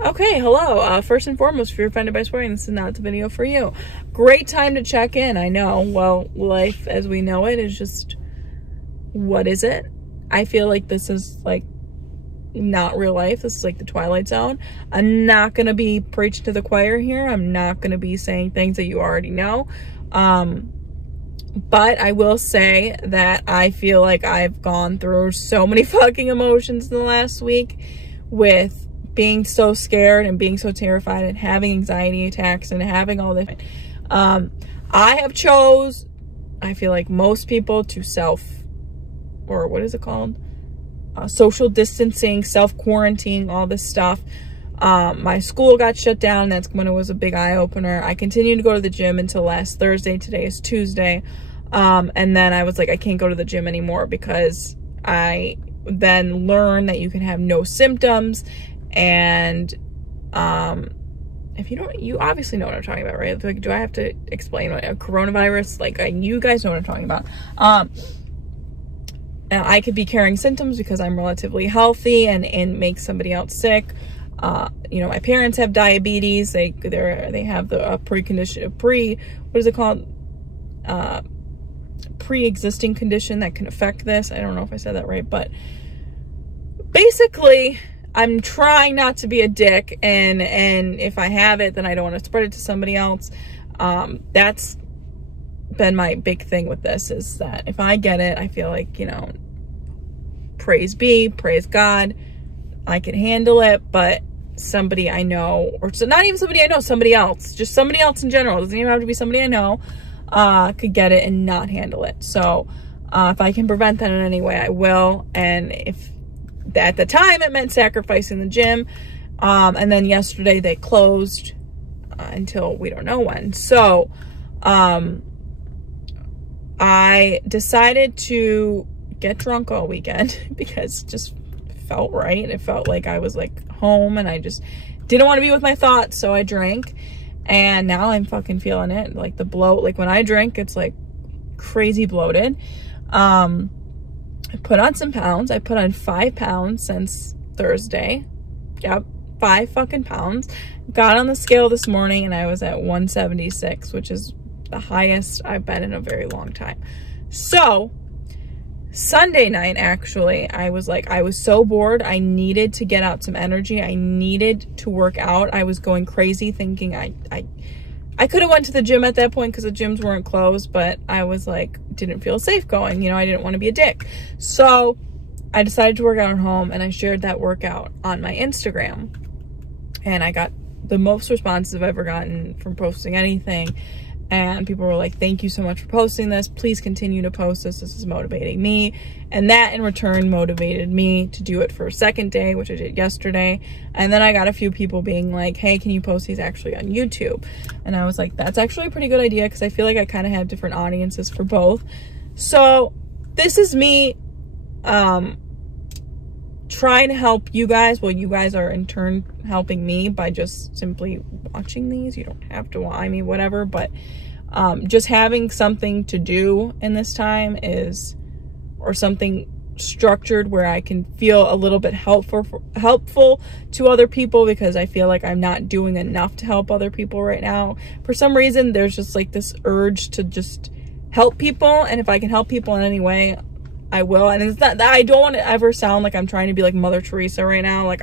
Okay, hello. First and foremost, if you're offended by swearing, this is not the video for you. Great time to check in, I know. Well, life as we know it is just, what is it? I feel like this is like not real life. This is like the Twilight Zone. I'm not going to be preaching to the choir here. I'm not going to be saying things that you already know. But I will say that I feel like I've gone through so many fucking emotions in the last week with being so scared and being so terrified and having anxiety attacks and having all this. I have chose, I feel like most people, to what is it called? Social distancing, self-quarantine, all this stuff. My school got shut down. That's when it was a big eye-opener. I continued to go to the gym until last Thursday. Today is Tuesday. And then I was like, I can't go to the gym anymore because I then learned that you can have no symptoms. And if you don't, you obviously know what I'm talking about, right? Like, do I have to explain what a coronavirus? Like, you guys know what I'm talking about. I could be carrying symptoms because I'm relatively healthy and make somebody else sick. You know, my parents have diabetes. They have the what is it called? Pre-existing condition that can affect this. I don't know if I said that right, but basically I'm trying not to be a dick, and if I have it, then I don't want to spread it to somebody else. That's been my big thing with this, is that if I get it, I feel like, you know, praise God, I can handle it. But somebody I know, or so not even somebody I know, somebody else, just somebody else in general, doesn't even have to be somebody I know, could get it and not handle it. So if I can prevent that in any way, I will. And if at the time it meant sacrificing the gym, and then yesterday they closed until we don't know when. So I decided to get drunk all weekend because it just felt right. It felt like I was like home and I just didn't want to be with my thoughts, so I drank. And now I'm fucking feeling it. Like the bloat, like when I drink, it's like crazy bloated. I put on some pounds. I put on 5 pounds since Thursday. Yep, 5 fucking pounds. Got on the scale this morning and I was at 176, which is the highest I've been in a very long time. So Sunday night, actually, I was so bored. I needed to get out some energy. I needed to work out. I was going crazy thinking I could have went to the gym at that point because the gyms weren't closed, but I was like, didn't feel safe going. You know, I didn't want to be a dick. So I decided to work out at home, and I shared that workout on my Instagram. And I got the most responses I've ever gotten from posting anything. And people were like, thank you so much for posting this. Please continue to post this. This is motivating me. And that in return motivated me to do it for a second day, which I did yesterday. And then I got a few people being like, hey, can you post these actually on YouTube? And I was like, that's actually a pretty good idea, because I feel like I kind of have different audiences for both. So this is me trying to help you guys. Well, you guys are in turn helping me by just simply watching these. You don't have to, I mean, whatever, but just having something to do in this time or something structured where I can feel a little bit helpful to other people, because I feel like I'm not doing enough to help other people right now. For some reason, there's just like this urge to just help people, and if I can help people in any way, I will. And it's not that I don't want to ever sound like I'm trying to be like Mother Teresa right now. Like,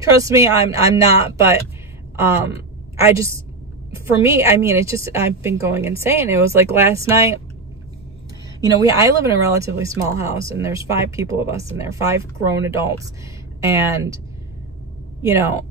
trust me, I'm not. But I just, for me, I mean, it's just, I've been going insane. It was like last night, you know, I live in a relatively small house, and there's 5 people of us in there, 5 grown adults. And, you know,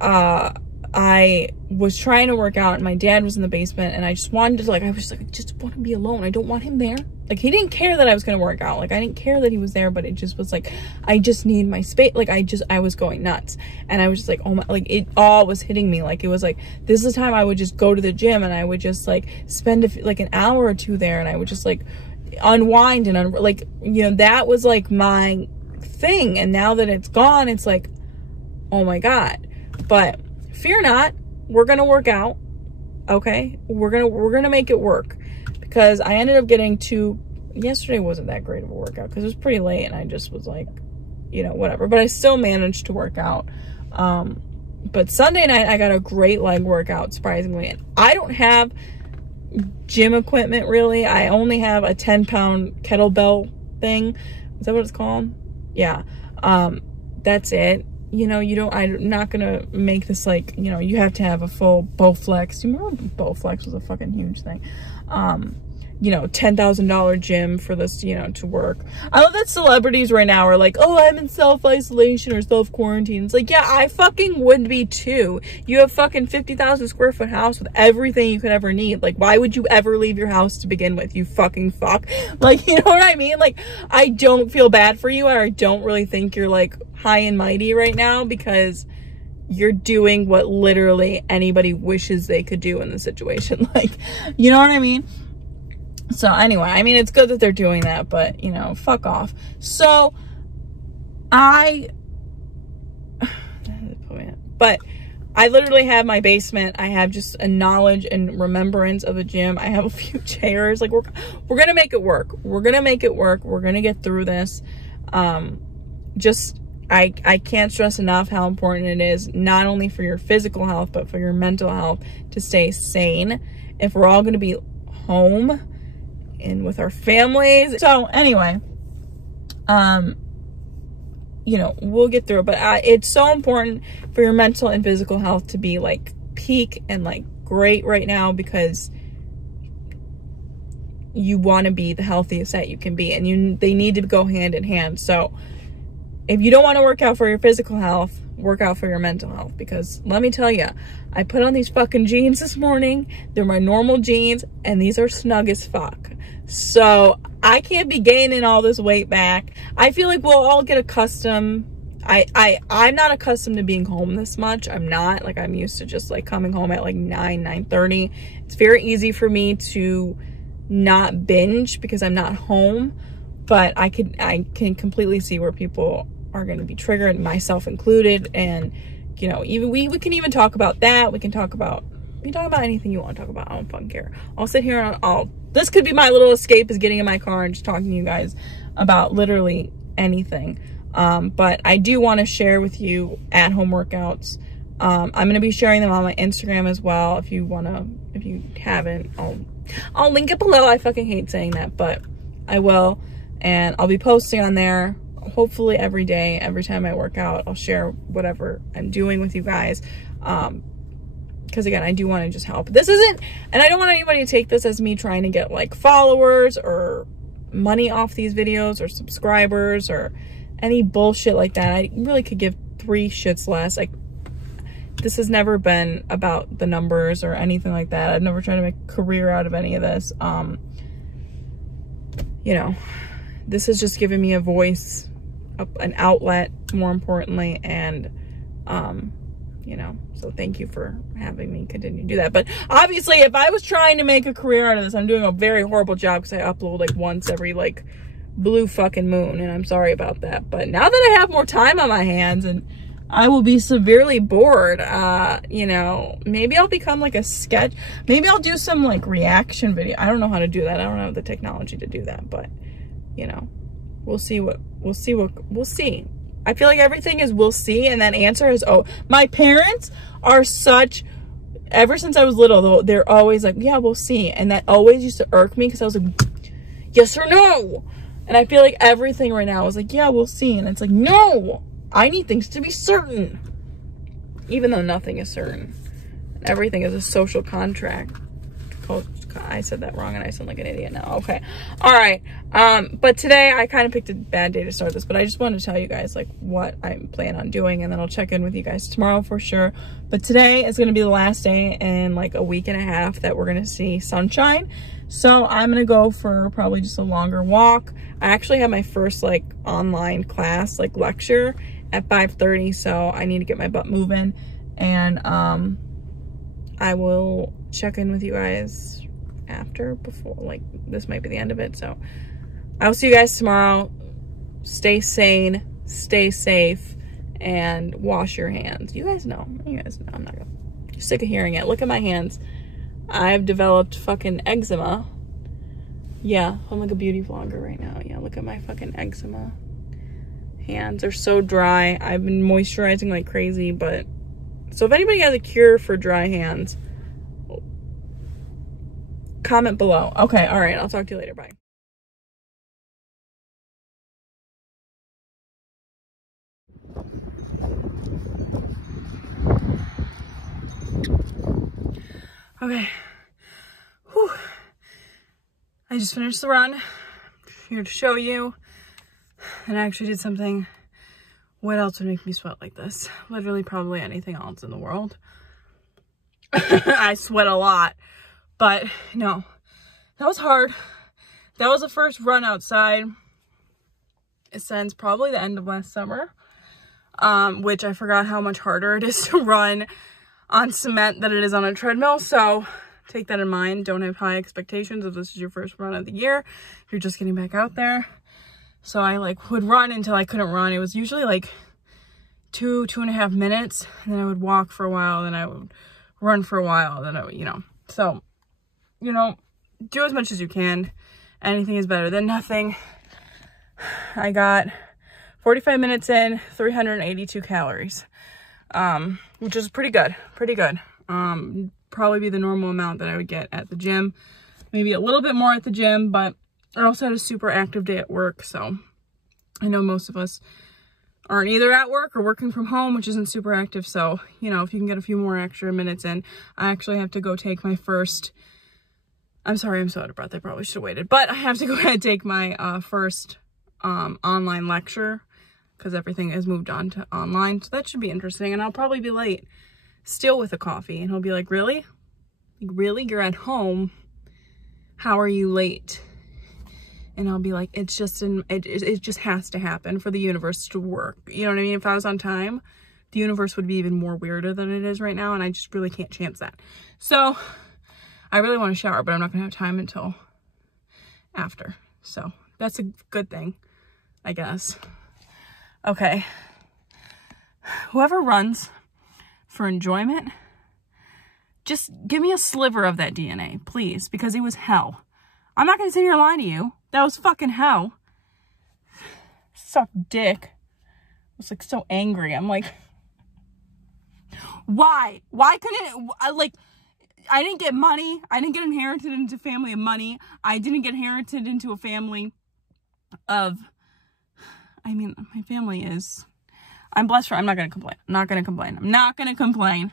I was trying to work out, and my dad was in the basement, and I just wanted to, like, I was like, I just want to be alone. I don't want him there. Like, he didn't care that I was going to work out. Like, I didn't care that he was there, but it just was like, I just need my space. Like, I was going nuts. And I was just like, oh my, like, it all was hitting me. Like, it was like, this is the time I would just go to the gym, and I would just like spend like an hour or 2 there, and I would just like unwind and like, you know, that was like my thing. And now that it's gone, it's like, oh my God. But fear not, we're going to work out. Okay. We're going to make it work. Because I ended up getting yesterday wasn't that great of a workout because it was pretty late, and I just was like, you know, whatever. But I still managed to work out. But Sunday night, I got a great leg workout, surprisingly. And I don't have gym equipment, really. I only have a 10-pound kettlebell thing. Is that what it's called? Yeah. That's it. You know, I'm not gonna make this like, you know, you have to have a full Bowflex. Do you remember when Bowflex was a fucking huge thing? You know, $10,000 gym for this, you know, to work. I love that celebrities right now are like, oh, I'm in self-isolation or self-quarantine. It's like, yeah, I fucking would be too. You have fucking 50,000 square foot house with everything you could ever need. Like, why would you ever leave your house to begin with, you fucking fuck? Like, you know what I mean? Like, I don't feel bad for you, or I don't really think you're like high and mighty right now, because you're doing what literally anybody wishes they could do in the situation. Like, you know what I mean? So anyway, I mean, it's good that they're doing that, but, you know, fuck off. So I literally have my basement. I have just a knowledge and remembrance of a gym. I have a few chairs. Like, we're going to make it work. We're going to make it work. We're going to get through this. I can't stress enough how important it is, not only for your physical health, but for your mental health, to stay sane. If we're all going to be home and with our families. So anyway, you know, we'll get through it, but it's so important for your mental and physical health to be like peak and like great right now, because you want to be the healthiest that you can be, and they need to go hand in hand. So if you don't want to work out for your physical health, work out for your mental health, because let me tell you, I put on these fucking jeans this morning. They're my normal jeans, and these are snug as fuck. So I can't be gaining all this weight back. I feel like we'll all get accustomed. I'm not accustomed to being home this much. I'm not. Like, I'm used to just like coming home at like 9:30. It's very easy for me to not binge because I'm not home, but I can completely see where people are going to be triggered, myself included. And, you know, even we can even talk about that. We can talk about anything you want to talk about. I don't fucking care. I'll sit here and this could be my little escape, is getting in my car and just talking to you guys about literally anything. But I do want to share with you at-home workouts. I'm going to be sharing them on my Instagram as well. If you haven't, I'll link it below. I fucking hate saying that, but I will. And I'll be posting on there hopefully every day. Every time I work out, I'll share whatever I'm doing with you guys. Because again, I do want to just help. This isn't, and I don't want anybody to take this as me trying to get like followers or money off these videos or subscribers or any bullshit like that. I really could give 3 shits less. Like, this has never been about the numbers or anything like that. I've never tried to make a career out of any of this. You know, this has just given me a voice, an outlet, more importantly, and you know, so thank you for having me continue to do that. But obviously, if I was trying to make a career out of this, I'm doing a very horrible job, because I upload like once every like blue fucking moon, and I'm sorry about that. But now that I have more time on my hands and I will be severely bored, you know, maybe I'll become like a sketch. Maybe I'll do some like reaction video. I don't know how to do that. I don't have the technology to do that, but you know, we'll see. I feel like everything is we'll see, and that answer is, oh, my parents are such, ever since I was little, though, they're always like, yeah, we'll see. And that always used to irk me, because I was like, yes or no? And I feel like everything right now is like, yeah, we'll see. And it's like, no, I need things to be certain, even though nothing is certain. Everything is a social contract. I said that wrong and I sound like an idiot now. Okay. All right. But today I kind of picked a bad day to start this, but I just wanted to tell you guys like what I plan on doing, and then I'll check in with you guys tomorrow for sure. But today is going to be the last day in like a week and a half that we're going to see sunshine. So I'm going to go for probably just a longer walk. I actually have my first like online class, like lecture at 5:30. So I need to get my butt moving, and I will check in with you guys before, like, this might be the end of it. So I'll see you guys tomorrow. Stay sane, stay safe, and wash your hands. You guys know. I'm not gonna, you're sick of hearing it. Look at my hands. I've developed fucking eczema. Yeah, I'm like a beauty vlogger right now. Yeah, look at my fucking eczema hands are so dry. I've been moisturizing like crazy, but so if anybody has a cure for dry hands, comment below. Okay, all right, I'll talk to you later. Bye. Okay. Whew. I just finished the run. I'm here to show you. And I actually did something. What else would make me sweat like this? Literally probably anything else in the world. I sweat a lot. But no, that was hard. That was the first run outside since probably the end of last summer. Which I forgot how much harder it is to run on cement than it is on a treadmill. So take that in mind. Don't have high expectations if this is your first run of the year. You're just getting back out there. So I like would run until I couldn't run. It was usually like 2.5 minutes. And then I would walk for a while. Then I would run for a while. Then I would, so, do as much as you can. Anything is better than nothing. I got 45 minutes in, 382 calories, which is pretty good. Probably be the normal amount that I would get at the gym. Maybe a little bit more at the gym, but I also had a super active day at work. So I know most of us aren't either at work or working from home, which isn't super active. So, if you can get a few more extra minutes in, I actually have to go take my first, I'm sorry, I'm so out of breath. I probably should have waited, but I have to go ahead and take my first online lecture because everything has moved on to online. So that should be interesting. And I'll probably be late still with a coffee. And he'll be like, really? Really? You're at home. How are you late? And I'll be like, it just has to happen for the universe to work. You know what I mean? If I was on time, the universe would be even more weirder than it is right now. And I just really can't chance that. So I really want to shower, but I'm not going to have time until after. So that's a good thing, I guess. Okay. Whoever runs for enjoyment, just give me a sliver of that DNA, please, because it was hell. I'm not going to sit here and lie to you. That was fucking hell. Suck dick. I was like so angry. I'm like, why? Why couldn't it, I didn't get money. I didn't get inherited into a family of money. I didn't get inherited into a family of, my family is, I'm blessed for, I'm not going to complain. I'm not going to complain.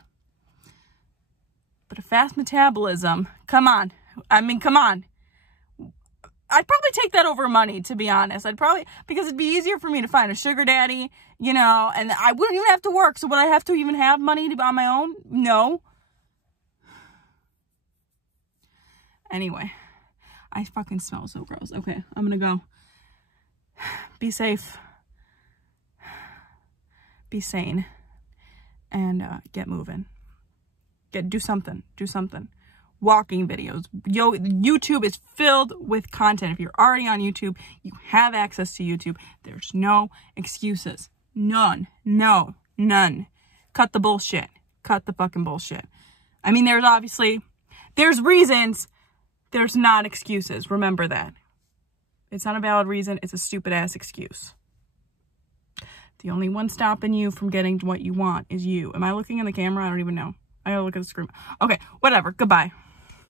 But a fast metabolism, come on. Come on. I'd probably take that over money, to be honest. Because it'd be easier for me to find a sugar daddy, and I wouldn't even have to work. So would I have to even have money on my own? No. Anyway, I fucking smell so gross. Okay, I'm gonna go. Be safe. Be sane. And get moving. Do something. Walking videos. YouTube is filled with content. If you're already on YouTube, you have access to YouTube. There's no excuses. None. No. None. Cut the bullshit. Cut the fucking bullshit. There's reasons. There's not excuses. Remember that. It's not a valid reason. It's a stupid ass excuse. The only one stopping you from getting what you want is you. Am I looking in the camera? I don't even know. I gotta look at the screen. Okay, whatever. Goodbye.